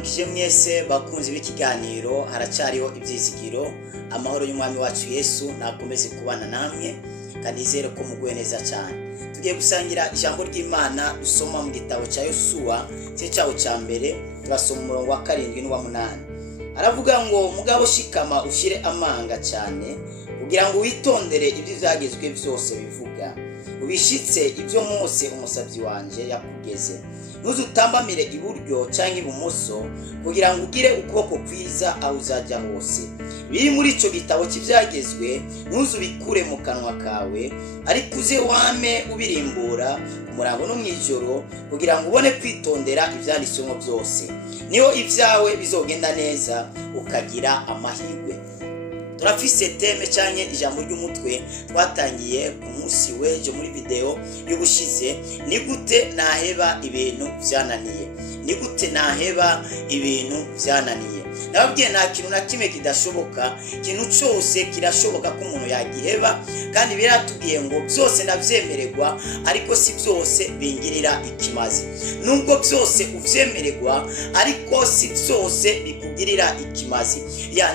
ndabaramukije mwese bakunzi b'ikiganiro haracariho ibyizigiro. Amahoro y'umwami wacu Yesu nakomeze kubana namwe kandi izere ko muguye neza cyane. Tugiye gusangira ijambo ry'Imana dusoma mu gitabo cya Yosuwa cyawo cya mbere, turasoma umurongo wa 7 n'uwa 8. Aravuga ngo mugabo shikama ushire amanga cyane kugira ngo witondere ibyo byagezwe byose bivuga, ubishitse ibyo Mose umusabyi wanje yakugeze. Ntuzutambamire iburyo cyangwa ibumoso kugira ngo ugire ukuboko kwiza aho uzajya hose. Biri muri ico gitabo cy'ibyagezwe ntuzubikure mu kanwa kawe, ariko uze wame ubirimbura ku murango no mwijoro kugira ngo ubone kwitondera ibyanditswemo byose. Niho ibyawe bizogenda neza ukagira amahirwe. Turafise teme cyane ijambo ry'umutwe twatangiye ku munsi w'ejo muri video y'ubushize, ni gute naheba ibintu byananiye. Ni gute naheba ibintu byananiye. Nababwiye nta kintu na kimwe kidashoboka, ikintu cyose kirashoboka ko umuntu yagiheba, kandi biratubwiye ngo byose ndavyemererwa ariko si byose bingirira ikimazi. Nubwo byose uvyemererwa ariko si byose bikugirira ikimazi.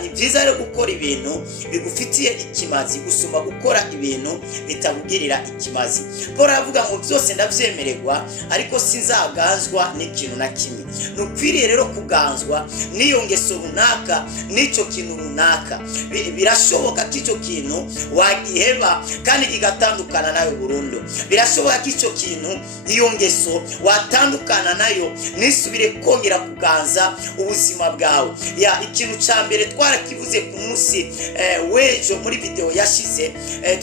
Ni byiza rero gukora ibintu bigufitiye ikimazi gusumba gukora ibintu bitakugirira ikimazi. Paul aravuga ngo byose ndavyemererwa ariko sinzaganzwa n'ikintu na kimwe. Nukwiriye rero kuganzwa n'iyo ngeso runaka, n'ico kintu runaka. Birashoboka ko icyo kintu wagiheba kandi kigatandukana nayo burundu. Birashoboka ko icyo kintu, iyo ngeso watandukana nayo nisubire kongera kuganza ubuzima bwawe. Ikintu cya mbere twarakivuze ku munsi w'ejo muri video yashize,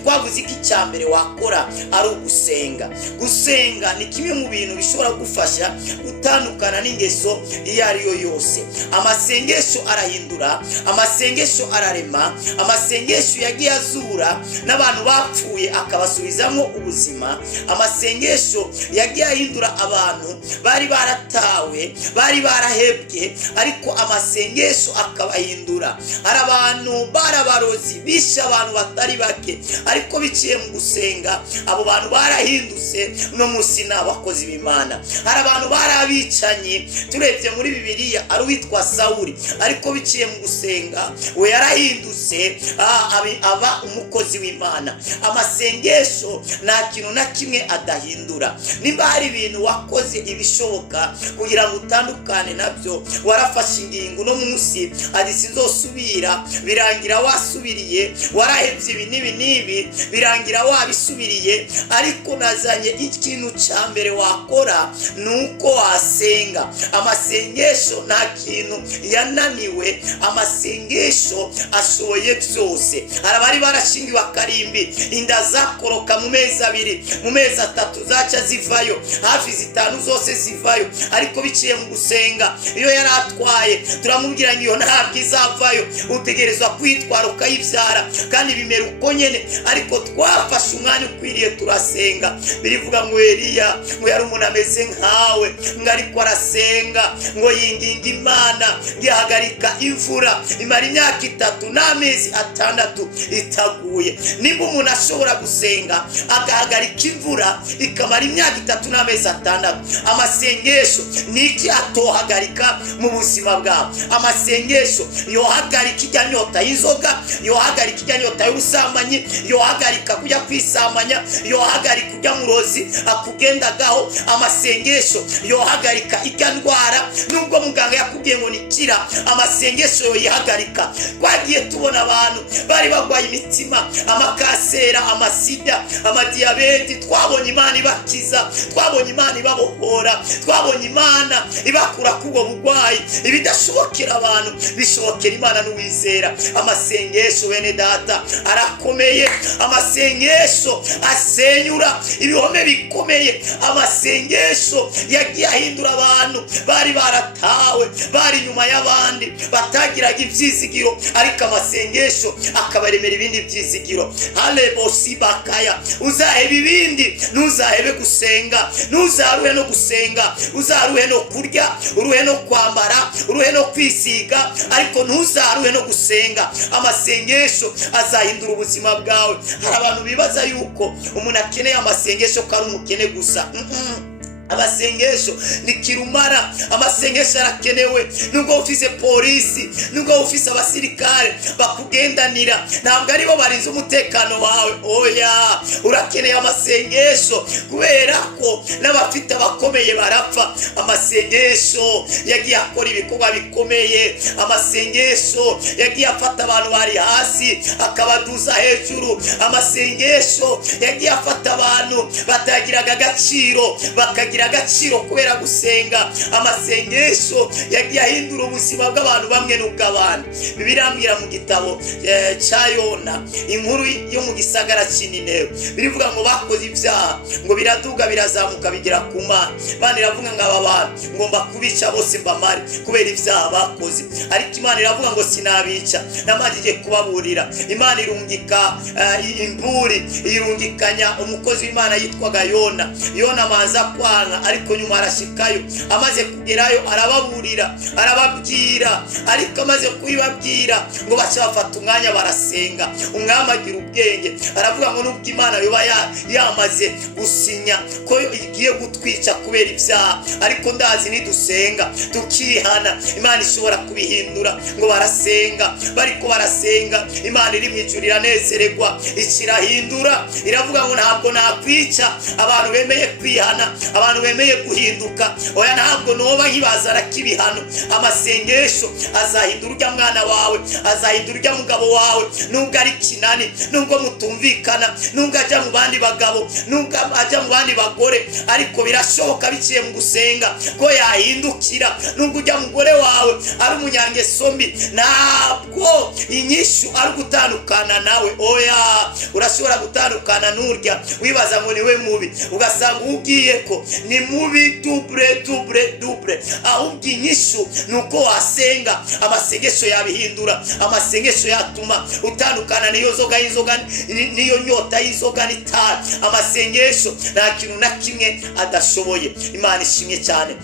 twavuze ko icya mbere wakora ari ugusenga. Gusenga ni kimwe mu bintu bishobora gufasha gutandukana n'ingeso iyo ari yo yose. Amasengesho arahindura, amasengesho ararema, amasengesho yagiye azura n'abantu bapfuye akabasubizamo ubuzima. Amasengesho yagiye ahindura abantu bari baratawe, bari barahebwe, ariko amasengesho akabahindura. Hari abantu barabarozi bisha abantu batari bake, ariko biciye mu gusenga abo bantu barahindutse no munsi n'abakozi b'Imana. Hari abantu barabicanye, turebye muri Bibiliya ari witwa Sawuli, ariko biciye mu gusenga we yarahindutse aba umukozi w'Imana. Amasengesho nta kintu na kimwe adahindura. Nimba hari ibintu wakoze ibishoboka kugira ngo utandukane nabyo, warafashe ingingo no munsi ati sinzosubira, birangira wasubiriye. Warahebye ibi n'ibi birangira wabisubiriye, ariko nazanye ikintu cya mbere wakora nuko wasenga. Amasengesho nta kintu yananiwe, amasengesho ashoboye byose. Arabari barashingiwe akarimbi, inda zakoroka mu mezi 2, mu mezi 3 zaca zivayo, hafi 5 zose zivayo, ariko biciye mu gusenga. Iyo yaratwaye turamubwira ngo iyo ntabwo izavayo, utegerezwa kwitwara ukayibyara, kandi bimera uko nyene. Ariko twafashe umwanya ukwiriye turasenga. Birivuga ngo Eliya ngo yari umuntu ameze nkawe, ngo ariko arasenga, ngo yinginga Imana yahagarika imvura imara imyaka 3 n'amezi 6 itaguye. Nimba umuntu ashobora gusenga agahagarika imvura ikamara imyaka 3 n'amezi 6, amasengesho niki atohagarika mu buzima bwawe? Amasengesho yohagarika ijya nyota y'inzoga, yohagarika ijya nyota y'ubusambanyi, yohagarika kujya kwisamanya, yohagarika kujya murozi akugendagaho. Amasengesho yohagarika ijya ndwara, nubwo muganga yakubwiye ngo nikira, amasengesho yoyihagarika. Twagiye tubona abantu bari bagwaye imitima, amakasera, amasida, amadiyabeti, twabonye Imana ibakiza, twabonye Imana ibabohora, twabonye Imana ibakura kubwo bugwayi. Ibidashobokera abantu bishobokera Imana n'uwizera. Amasengesho bene data arakomeye. Amasengesho asenyura ibihome bikomeye. Amasengesho yagiye ahindura abantu bari baratawe, bari nyuma y'abandi, batagiraga ibyizigiro, ariko amasengesho akabaremera ibindi byizigiro. Halebosibakaya, uzahebe ibindi, ntuzahebe gusenga. Ntuzaruhe no gusenga, uzaruhe no kurya, uruhe no kwambara, uruhe no kwisiga, ariko ntuzaruhe no gusenga. Amasengesho azahindura ubuzima bwawe. Hari abantu bibaza yuko umuntu akeneye amasengesho ko ari umukene gusa. amasengesho ni kirumara. Amasengesho arakenewe nubwo ufise polisi, nubwo ufise abasirikare bakugendanira, ntabwo aribo barinze umutekano wawe. Oya, urakeneye amasengesho kubera ko n'abafite abakomeye barapfa. Amasengesho yagiye akora ibikorwa bikomeye. Amasengesho yagiye afata abantu bari hasi akabaduza hejuru. Amasengesho yagiye afata abantu batagiraga agaciro bakagira agaciro kubera gusenga. Amasengesho yagiye ahindura ubuzima bw'abantu bamwe n'ubw'abandi. Birambwira mu gitabo cya Yona, inkuru yo mu gisagara kinini, birivuga ngo bakoze ibyaha ngo biraduga birazamuka bigera ku Mana. Imana iravuga ngo aba bantu ngomba kubica bose mbamare kubera ibyaha bakoze. Ariko Imana iravuga ngo sinabica, namajije kubaburira. Imana irungika imburi, irungikanya umukozi w'Imana yitwaga Yona. Yona amaza kwanga, ariko nyuma arashikayo. Amaze kugerayo arababurira, arababwira. Ariko amaze kubibabwira ngo baca bafata umwanya barasenga. Umwami agira ubwenge, aravuga ngo nubwo Imana yoba yamaze gusinya ko igiye gutwica kubera ibyaha, ariko ndazi nidusenga tukihana Imana ishobora kubihindura. Ngo barasenga, bariko barasenga, Imana iri mu ijuru iranezererwa, ikirahindura. Iravuga ngo ntabwo nakwica abantu bemeye kwihana, abantu bemeye guhinduka. Oya, ntabwo noba nkibazara kibihano. Amasengesho azahindura urya mwana wawe, azahindura urya mugabo wawe, nubwo ari kinani, nubwo mutumvikana, nubwo ajya mu bandi bagabo, nubwo ajya mu bandi bagore, ariko birashoboka biciye mu gusenga ko yahindukira. Nubwo ujya mugore wawe ari umunyangeso mbi, ntabwo inyishu ari gutandukana nawe. Oya, urashobora gutandukana n'urya wibaza ngo niwe mubi, ugasanga ugiye ko ni mubi double. Ahubwo inyishu nuko wasenga. Amasengesho yabihindura. Amasengesho yatuma utandukana n'iyo zoga y'inzoga, niyo nyota y'inzoga n'itabi. Amasengesho nta kintu na kimwe adashoboye. Imana ishimye cyane.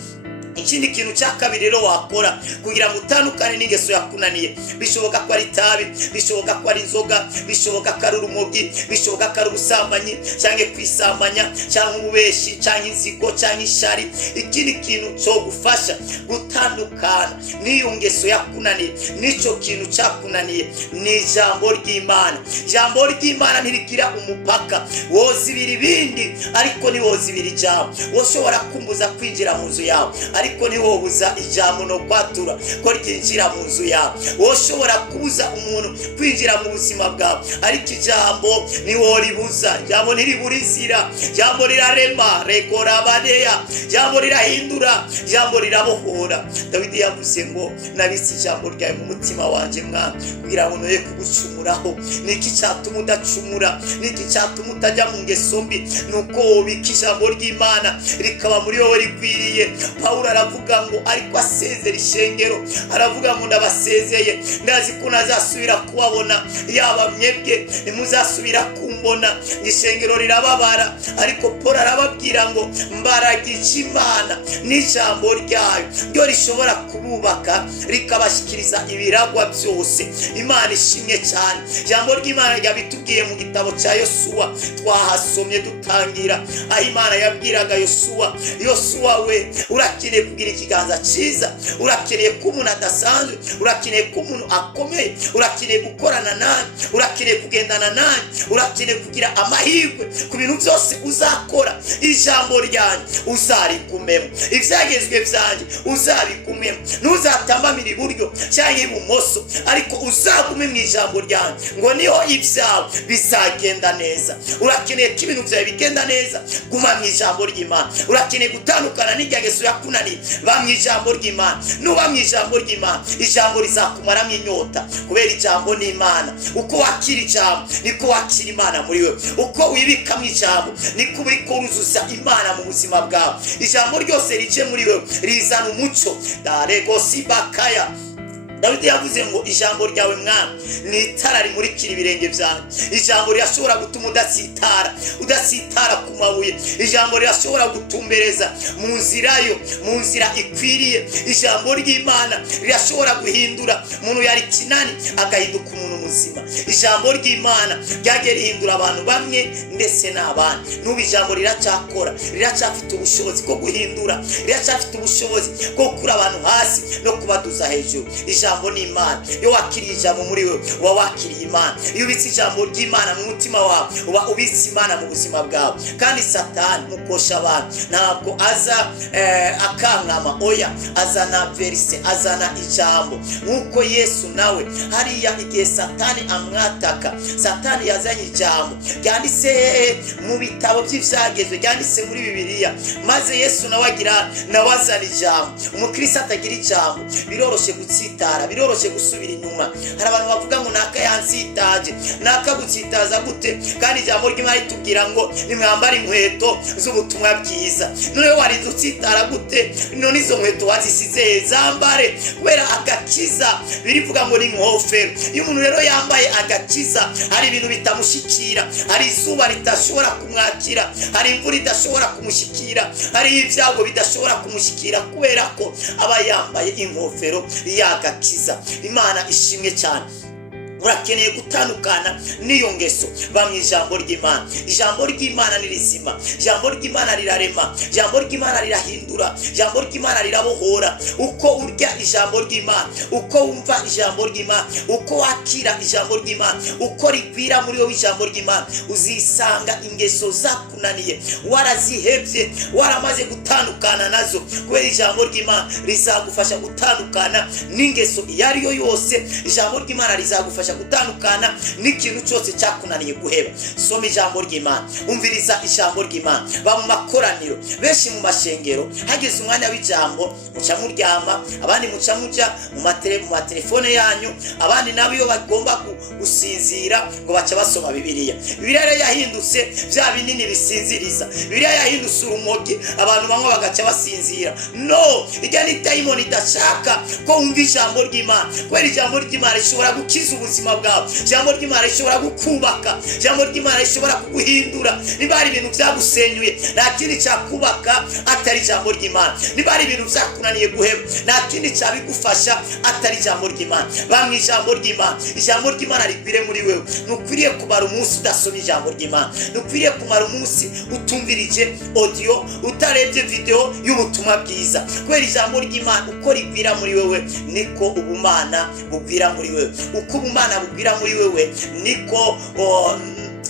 Ikindi kintu cya kabiri rero wakora kugira ngo utandukane n'ingeso yakunaniye, bishoboka ko ari itabi, bishoboka ko ari inzoga, bishoboka ko ari urumogi, bishoboka ko ari ubusambanyi cyangwa kwisambanya cyangwa ububeshi cyangwa inzigo cyangwa ishari. Ikindi kintu cyo gufasha gutandukana n'iyo ngeso yakunaniye, n'icyo kintu cyakunaniye, ni ijambo ry'Imana. Ijambo ry'Imana ntirigira umupaka. Wozibira ibindi ariko ntiwozibira ijambo. Woshobora kumbuza kwinjira mu nzu yawe, ariko ntiwobuza ijambo no kwatura ko ryinjira mu nzu yawe. Woshobora kubuza umuntu kwinjira mu buzima bwawe, ariko ijambo ntiworibuza. Ijambo ntiribura inzira. Ijambo rirarema, rekora badeya. Ijambo rirahindura, ijambo rirabohora. Dawidi yavuze ngo nabitse ijambo ryawe mu mutima wanjye Mwami, kugira ngo noye kugucumuraho. Niki cyatuma udacumura? Niki cyatuma utajya mu ngeso mbi? Nuko wobika ijambo ry'Imana rikaba muri wowe rikwiriye. Pawulo aravuga ngo ariko asezera ishengero, aravuga ngo ndabasezeye, ndazi ko nazasubira kubabona, yaba mwebwe nimuzasubira kumbona. Ishengero rirababara, ariko Pawulo arababwira ngo mbaragije Imana n'ijambo ryayo ryo rishobora kububaka rikabashikiriza ibiragwa byose. Imana ishimye cyane. Ijambo ry'Imana ryabitubwiye mu gitabo cya Yosuwa, twahasomye dutangira aho Imana yabwiraga Yosuwa we, urakeneye kugira ikiganza cyiza, urakeneye ko umuntu adasanzwe, urakeneye ko umuntu akomeye, urakeneye gukorana nanjye, urakeneye kugendana nanjye, urakeneye kugira amahirwe ku bintu byose uzakora. Ijambo ryanjye uzarikumemo, ibyagezwe byanjye uzabikumemo. Ntuzatambamira iburyo cyangwa ibumoso, ariko uzagume mu ijambo ryanjye, ngo niho ibyawe bizagenda neza. Urakeneye ko ibintu byawe bigenda neza, guma mu ijambo ry'Imana. Urakeneye gutandukana n'ingeso yakunaniye, ba mu ijambo ry'Imana. Nuba mu ijambo ry'Imana, ijambo rizakumaramo inyota, kubera ijambo ni Imana. Uko wakira ijambo niko wakira Imana muri wewe. Uko wibika mu ijambo niko uri kuruzuza Imana mu buzima bwawe. Ijambo ryose rije muri wewe rizana umucyo. Darego sibakaya Dawidi yavuze ngo ijambo ryawe mwami ni itara rimurikira ibirenge byanjye. Ijambo rirashobora gutuma udasitara ku mabuye. Ijambo rirashobora gutumbereza mu nzira ikwiriye. Ijambo ry'Imana rirashobora guhindura umuntu yari kinani agahinduka umuntu muzima. Ijambo ry'Imana ryagiye rihindura abantu bamwe ndetse n'abandi. N'ubu ijambo riracyakora, riracyafite ubushobozi bwo guhindura, riracyafite ubushobozi bwo gukura abantu hasi no kubaduza hejuru. Ijambo ni Imana. Iyo wakiriye ijambo muri wewe uba wakiriye Imana. Iyo ubitse ijambo ry'Imana mu mutima wawe uba ubitse Imana mu buzima bwawe. Kandi Satani mukosha abantu ntabwo aza akankama, oya, azana verse, azana ijambo. Nkuko Yesu nawe hariya igihe Satani amwataka, Satani yazanye ijambo ryanditse mu bitabo by'ivyagezwe, ryanditse muri Bibiliya, maze Yesu nawe azana ijambo. Umukristo atagira ijambo biroroshe gutsitara, biroroshe gusubira inyuma. Hari abantu bavuga ngo naka yansitaje, naka gutsitaza gute? Kandi ijambo ry'Imana ritubwira ngo nimwambara inkweto z'ubutumwa bwiza. None warinze utsitara gute? None izo nkweto wazisize zambare, kubera agakiza birivuga ngo ni inkofero. Iyo umuntu rero yambaye agakiza, hari ibintu bitamushikira, hari izuba ritashobora kumwakira, hari imvura idashobora kumushikira, hari ibyago bidashobora kumushikira, kubera ko aba yambaye inkofero y'agakiza. Imana ishimwe cyane. Urakeneye gutandukana n'iyo ngeso, ba mu ijambo ry'Imana. Ijambo ry'Imana ni rizima, ijambo ry'Imana rirarema, ijambo ry'Imana rirahindura, ijambo ry'Imana rirabohora. Uko urya ijambo ry'Imana, uko wumva ijambo ry'Imana, uko wakira ijambo ry'Imana, uko rigwira muri wowe ijambo ry'Imana, uzisanga ingeso zakunaniye warazihebye, waramaze gutandukana nazo. Kubera ijambo ry'Imana rizagufasha gutandukana n'ingeso iyo ari yo yose. Ijambo ry'Imana rizagufasha gutandukana n'ikintu cyose cyakunaniye guheba. Soma ijambo ry'Imana, umviriza ijambo ry'Imana. Ba mu makoraniro benshi mu mashengero, hageze umwanya w'ijambo muca muryama, abandi muca muja mu matelefone yanyu, abandi nabo iyo bagomba gusinzira ngo baca basoma Bibiliya. Bibiliya rero yahindutse bya binini bisinziriza. Bibiliya yahindutse urumogi, abantu bamwe bagaca basinzira. No, ijya ni daimoni idashaka ko wumva ijambo ry'Imana. Kubera ijambo ry'Imana rishobora gukiza ubuzima bwawe, ijambo ry'Imana rishobora gukubaka, ijambo ry'Imana rishobora kuguhindura. Niba hari ibintu byagusenyuye, nta kindi cyakubaka atari ijambo ry'Imana. Niba hari ibintu byakunaniye guheba, nta kindi cyabigufasha atari ijambo ry'Imana. Bamwe ijambo ry'Imana, ijambo ry'Imana rigwire muri wewe. Nukwiriye kumara umunsi udasoma ijambo ry'Imana, nukwiriye kumara umunsi utumvirije audio, utarebye video y'ubutumwa bwiza. Kubera ijambo ry'Imana uko rigwira muri wewe niko ubumana bugwira muri wewe. Uko ubumana bugwira muri wewe niko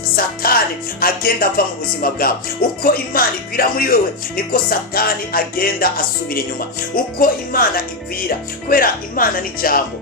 Satani agenda ava mu buzima bwawe. Uko Imana igwira muri wewe niko Satani agenda asubira inyuma. Uko Imana igwira, kubera Imana ni ijambo,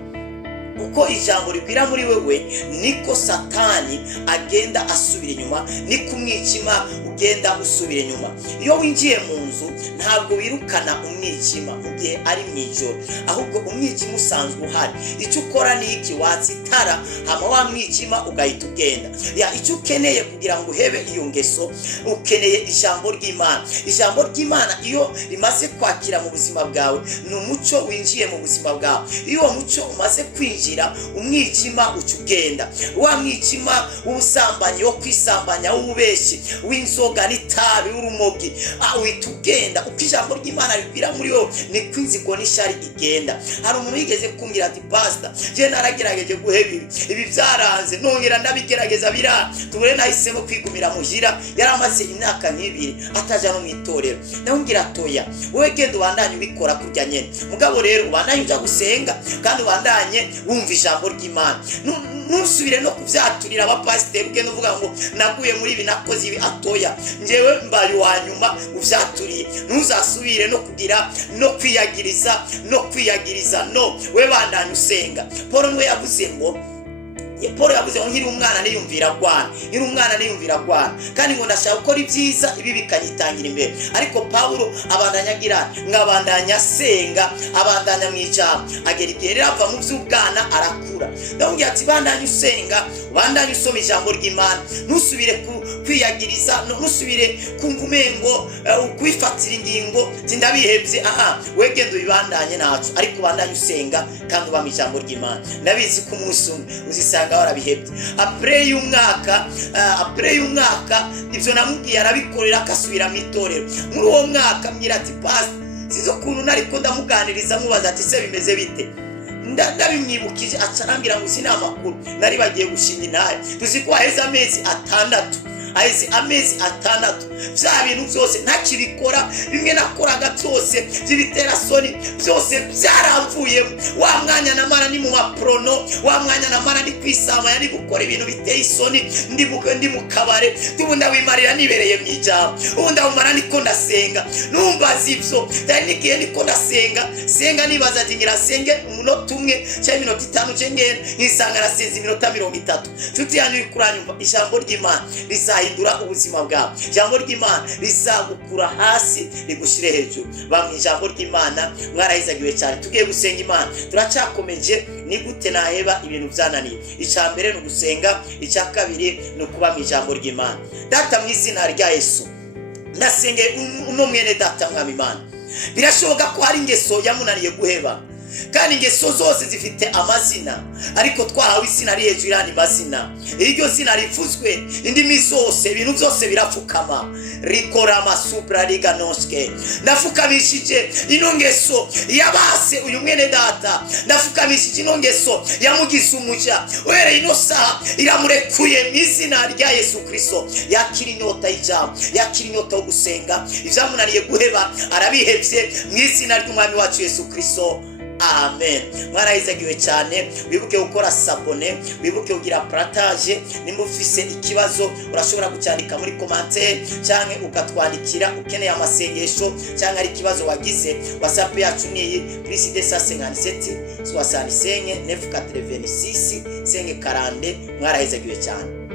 uko ijambo rigwira muri wewe niko Satani agenda asubira inyuma, niko umwijima ugenda usubira inyuma. Iyo winjiye mu nzu ntabwo wirukana umwijima mu gihe ari mu ijoro, ahubwo umwijima usanzwe uhari. Icyo ukora ni iki? Watsitara hama wa mwijima ugahita ugenda. Icyo ukeneye kugira ngo uhebe iyo ngeso, ukeneye ijambo ry'Imana. Ijambo ry'Imana iyo rimaze kwakira mu buzima bwawe, ni umucyo winjiye mu buzima bwawe. Iyo uwo mucyo umaze kwinjira, umwijima uca ugenda. Wa mwijima w'ubusambanyi, wo kwisambanya, w'ububeshi, w'inzoga n'itabi, w'urumogi, uhita ugenda. Uko ijambo ry'Imana rigwira muri wowe niko inzigo n'ishari igenda. Hari umuntu yigeze kumbwira ati pastor, je naragerageje guheba ibi byaranze, nongera ndabigerageza biranga. Tubure nahisemo kwigumira muhira, yaramaze imyaka nk'ibiri ataja no mwitorero. Ndamubwira atoya, wowe genda ubandanye ubikora kurya nyene, mugabo rero ubandanye uja gusenga kandi ubandanye wumva ijambo ry'Imana. Nusubire no kuvyaturira abapasiteri ugenda uvuga ngo naguye muri ibi nakoze ibi. Atoya, njewe mbaye wa nyuma uvyaturiye. Ntuzasubire no kugira no kwiyagiriza no, we bandanye usenga. Paul niwe yavuze ngo nkiri umwana niyumvira Rwana, kandi ngo ndashaka gukora ibyiza ibi bikanyitangira imbere. Ariko Pawulo abandanya agira ngabandanya asenga, abandanya mu ijambo, agera igihe rero ava mu by'ubwana arakura. Ndamubwira ati bandanye usenga, bandanye usoma ijambo ry'Imana, ntusubire kwiyagiriza ntusubire kumva umengo ukwifatira ingingo ndabihebye. Wegenda ubibandanye nacu, ariko ubandanye usenga kandi uba mu ijambo ry'Imana. Ndabizi ko umunsi umwe uzisanga warabihebye. Après y'umwaka ibyo namubwiye arabikorera, akasubira mu itorero. Muri uwo mwaka mbwira ati pastor, sinzi ukuntu nariko ndamuganiriza mubaza ati se bimeze bite, ndabimwibukije acarambira ngo sina amakuru, nari bagiye gushinga intare. Tuzi ko haheze amezi atandatu vya bintu byose ntakibikora, bimwe nakoraga byose by'ibitera soni byose byaramvuye. Wa mwanya namara ni mu maprono, wa mwanya namara ni kwisama, yari gukora ibintu biteye isoni, ndi mu kabare, tubunda wimarira nibereye mu ijambo, ubunda umara niko ndasenga. Numbaza ivyo ndari nigiye niko senga nibaza ati ngira senge umunota umwe cyangwa iminota 5 cengene, nisanga nasenze iminota 30. Nshuti yanyu ikuranyumva, ijambo ry'Imana risahindura ubuzima bwawe. Ijambo ry'Imana risagukura hasi rigushire hejuru. Bamwe ijambo ry'Imana mwarahizagiwe cyane. Tugiye gusenga Imana, turacyakomeje ni gute naheba ibintu byananiye. Icya mbere ni gusenga, icya kabiri ni kuba mu ijambo ry'Imana. Data mu izina rya Yesu, ndasengeye uno mwene data mwami Imana. Birashoboka ko hari ingeso yamunaniye guheba, kandi ingeso zose zifite amazina, ariko twahawe izina ari hejuru y'andi mazina. Iryo zina rivuzwe indimi zose, ibintu byose birapfukama. Rikora amasupra riganoske. Ndafukamishije ino ngeso yabase uyu mwene data, ndafukamishije ino ngeso yamugize umuja. Were ino saha iramurekuye mu izina rya Yesu Kristo. Yakira inyota y'ijambo, yakira inyota yo gusenga, ivyamunaniye guheba arabihevye mu izina ry'umwami wacu Yesu Kristo. Amen. Mwarahizagiwe cyane. Wibuke gukora sabone, wibuke kugira partage. Nimba ufise ikibazo urashobora kucyandika muri commentaire, cyangwa ukatwandikira ukeneye amasengesho cyangwa ari ikibazo wagize. WhatsApp yacu ni +257 65 986 540. Mwarahizagiwe cyane.